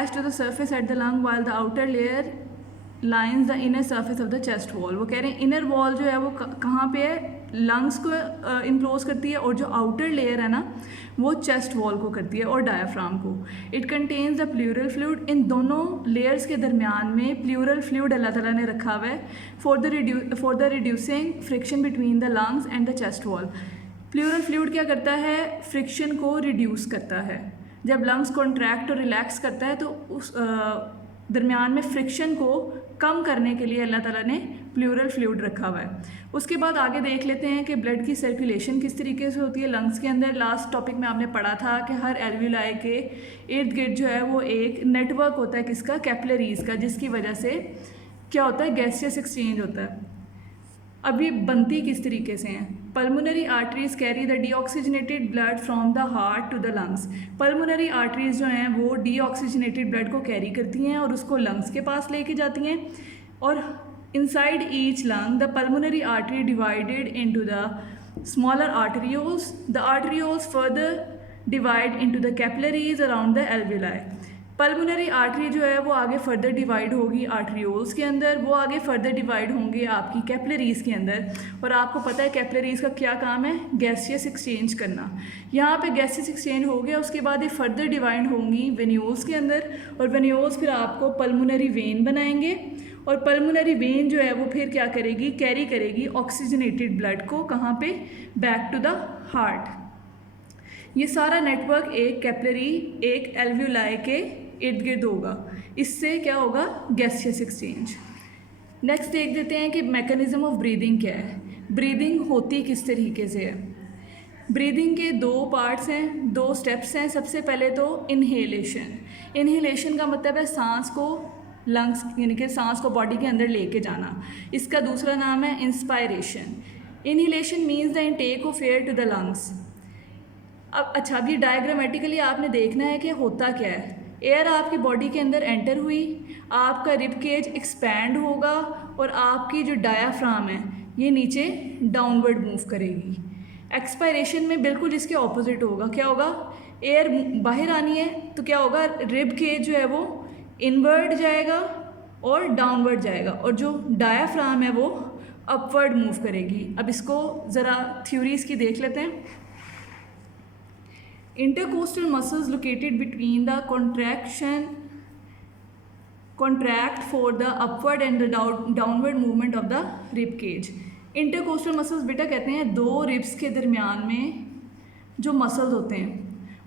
attached to the surface at the lung while the outer layer lines the inner surface of the chest wall। वो कह रहे हैं inner wall जो है वो कहाँ पे है, लंग्स को इनक्लोज करती है, और जो आउटर लेयर है ना वो चेस्ट वॉल को करती है और डायाफ्राम को। It contains the pleural fluid. इन दोनों लेयर्स के दरमियान में प्लूरल फ्लूइड अल्लाह ताला ने रखा हुआ है for the reducing friction between the lungs and the chest wall. Pleural fluid क्या करता है, फ्रिक्शन को रिड्यूस करता है। जब लंग्स कॉन्ट्रैक्ट और रिलैक्स करता है तो उस दरमियान में फ्रिक्शन को कम करने के लिए अल्लाह ताला ने प्लूरल फ्लूइड रखा हुआ है। उसके बाद आगे देख लेते हैं कि ब्लड की सर्कुलेशन किस तरीके से होती है लंग्स के अंदर। लास्ट टॉपिक में आपने पढ़ा था कि हर एल्वियोलाई के इर्द गिर्द जो है वो एक नेटवर्क होता है किसका, कैपिलरीज का, जिसकी वजह से क्या होता है, गैसियस एक्सचेंज होता है। अब ये बनती किस तरीके से हैं। Pulmonary arteries carry the deoxygenated blood from the heart to the lungs. Pulmonary arteries जो हैं वो डीऑक्सीजनेटेड ब्लड को कैरी करती हैं और उसको लंग्स के पास लेके जाती हैं। और inside each lung the pulmonary artery divided into the smaller arterioles. The arterioles further divide into the capillaries around the alveoli. Pulmonary artery जो है वो आगे फर्दर डिवाइड होगी आर्टरियोल्स के अंदर, वो आगे फर्दर डिवाइड होंगे आपकी कैपिलरीज़ के अंदर। और आपको पता है कैपिलरीज़ का क्या काम है, गैसियस एक्सचेंज करना। यहाँ पे गैसियस एक्सचेंज हो गया, उसके बाद ये फर्दर डिवाइड होंगी वेन्यूल्स के अंदर, और वेन्यूल्स फिर आपको पल्मोनरी वेन बनाएंगे। और पल्मोनरी वेन जो है वो फिर क्या करेगी, कैरी करेगी ऑक्सीजनेटेड ब्लड को कहाँ पे, बैक टू द हार्ट। ये सारा नेटवर्क एक कैपिलरी एक एल्वियोलाई के इर्द गिर्द होगा। इससे क्या होगा, गैसियस एक्सचेंज। नेक्स्ट देख देते हैं कि मैकेनिज्म ऑफ ब्रीदिंग क्या है। ब्रीदिंग होती किस तरीके से है। ब्रीदिंग के दो पार्ट्स हैं, दो स्टेप्स हैं। सबसे पहले तो इन्हेलेशन। इन्हेलेशन का मतलब है सांस को लंग्स यानी कि सांस को बॉडी के अंदर लेके जाना। इसका दूसरा नाम है inspiration. Inhalation means the intake of air to the lungs. अब अच्छा, अब ये डायग्रामेटिकली आपने देखना है कि होता क्या है। एयर आपकी बॉडी के अंदर एंटर हुई, आपका रिब केज एक्सपैंड होगा और आपकी जो डायाफ्राम है ये नीचे डाउनवर्ड मूव करेगी। एक्सपायरेशन में बिल्कुल इसके ऑपोजिट होगा। क्या होगा, एयर बाहर आनी है तो क्या होगा, रिब केज जो है वो इनवर्ड जाएगा और डाउनवर्ड जाएगा, और जो डायाफ्राम है वो अपवर्ड मूव करेगी। अब इसको ज़रा थ्योरीज की देख लेते हैं। Intercostal muscles located between the contract for the upward and the downward movement of the rib cage. Intercostal muscles बेटा कहते हैं दो रिब्स के दरमियान में जो मसल्स होते हैं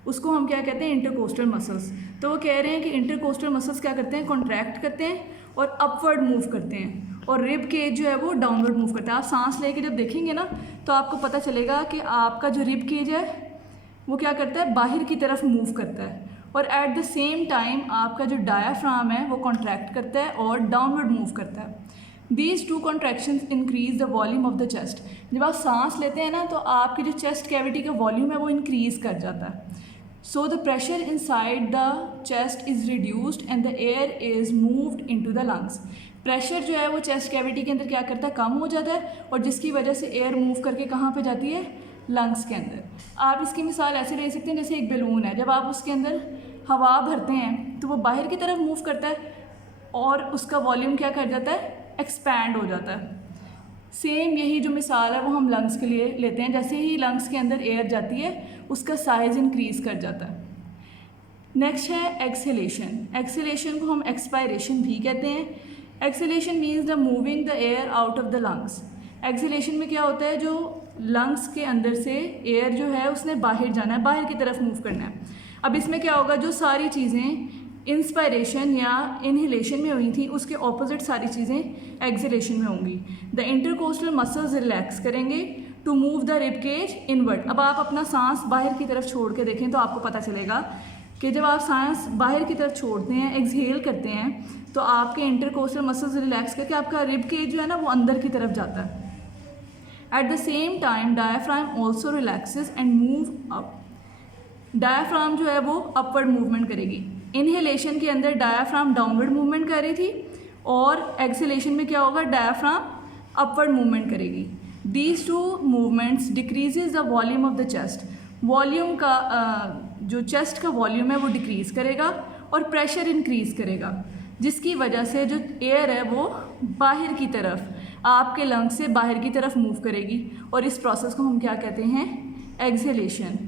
उसको हम क्या कहते हैं, इंटरकोस्टल मसल्स। तो वो कह रहे हैं कि इंटरकोस्टल मसल्स क्या करते हैं, कॉन्ट्रैक्ट करते हैं और अपवर्ड मूव करते हैं, और रिब केज जो है वो डाउनवर्ड मूव करता है। आप सांस लेके जब देखेंगे ना तो आपको पता चलेगा कि आपका जो रिब केज है वो क्या करता है, बाहर की तरफ मूव करता है, और एट द सेम टाइम आपका जो डायाफ्राम है वो कॉन्ट्रैक्ट करता है और डाउनवर्ड मूव करता है। These two contractions increase the volume of the chest. जब आप सांस लेते हैं ना तो आपकी जो चेस्ट कैविटी का वॉल्यूम है वो इंक्रीज कर जाता है। So the pressure inside the chest is reduced and the air is moved into the lungs. Pressure जो है वो चेस्ट कैविटी के अंदर क्या करता है, कम हो जाता है, और जिसकी वजह से एयर मूव करके कहाँ पे जाती है, लंग्स के अंदर। आप इसकी मिसाल ऐसे ले सकते हैं जैसे एक बैलून है, जब आप उसके अंदर हवा भरते हैं तो वो बाहर की तरफ मूव करता है और उसका वॉल्यूम क्या कर जाता है, एक्सपैंड हो जाता है। सेम यही जो मिसाल है वो हम लंग्स के लिए लेते हैं। जैसे ही लंग्स के अंदर एयर जाती है उसका साइज़ इंक्रीज़ कर जाता है। नेक्स्ट है एक्सहेलेशन। एक्सहेलेशन को हम एक्सपायरेशन भी कहते हैं। Exhalation means the moving the air out of the lungs. Exhalation में क्या होता है, जो लंग्स के अंदर से एयर जो है उसने बाहर जाना है, बाहर की तरफ मूव करना है। अब इसमें क्या होगा, जो सारी चीज़ें इंस्पायरेशन या इनहेलेशन में हुई थी उसके ऑपोजिट सारी चीज़ें एक्सहेलेशन में होंगी। द इंटरकोस्टल मसल्स रिलैक्स करेंगे to move the rib cage inward. अब आप अपना सांस बाहर की तरफ छोड़ के देखें तो आपको पता चलेगा कि जब आप सांस बाहर की तरफ छोड़ते हैं, एक्सहेल करते हैं, तो आपके इंटरकोस्टल मसल्स रिलैक्स करके आपका रिब केज जो है ना वो अंदर की तरफ जाता है। At the same time, diaphragm also relaxes and move up. Diaphragm जो है वो अपवर्ड मूवमेंट करेगी। इनहेलेशन के अंदर डायाफ्राम डाउनवर्ड मूवमेंट कर रही थी, और एक्सहेलेशन में क्या होगा, डायाफ्राम अपवर्ड मूवमेंट करेगी। These two movements decreases the volume of the chest. Volume का जो चेस्ट का वॉल्यूम है वो डिक्रीज़ करेगा, और प्रेशर इंक्रीज़ करेगा, जिसकी वजह से जो एयर है वो बाहर की तरफ आपके लंग्स से बाहर की तरफ मूव करेगी और इस प्रोसेस को हम क्या कहते हैं, एक्सहेलेशन।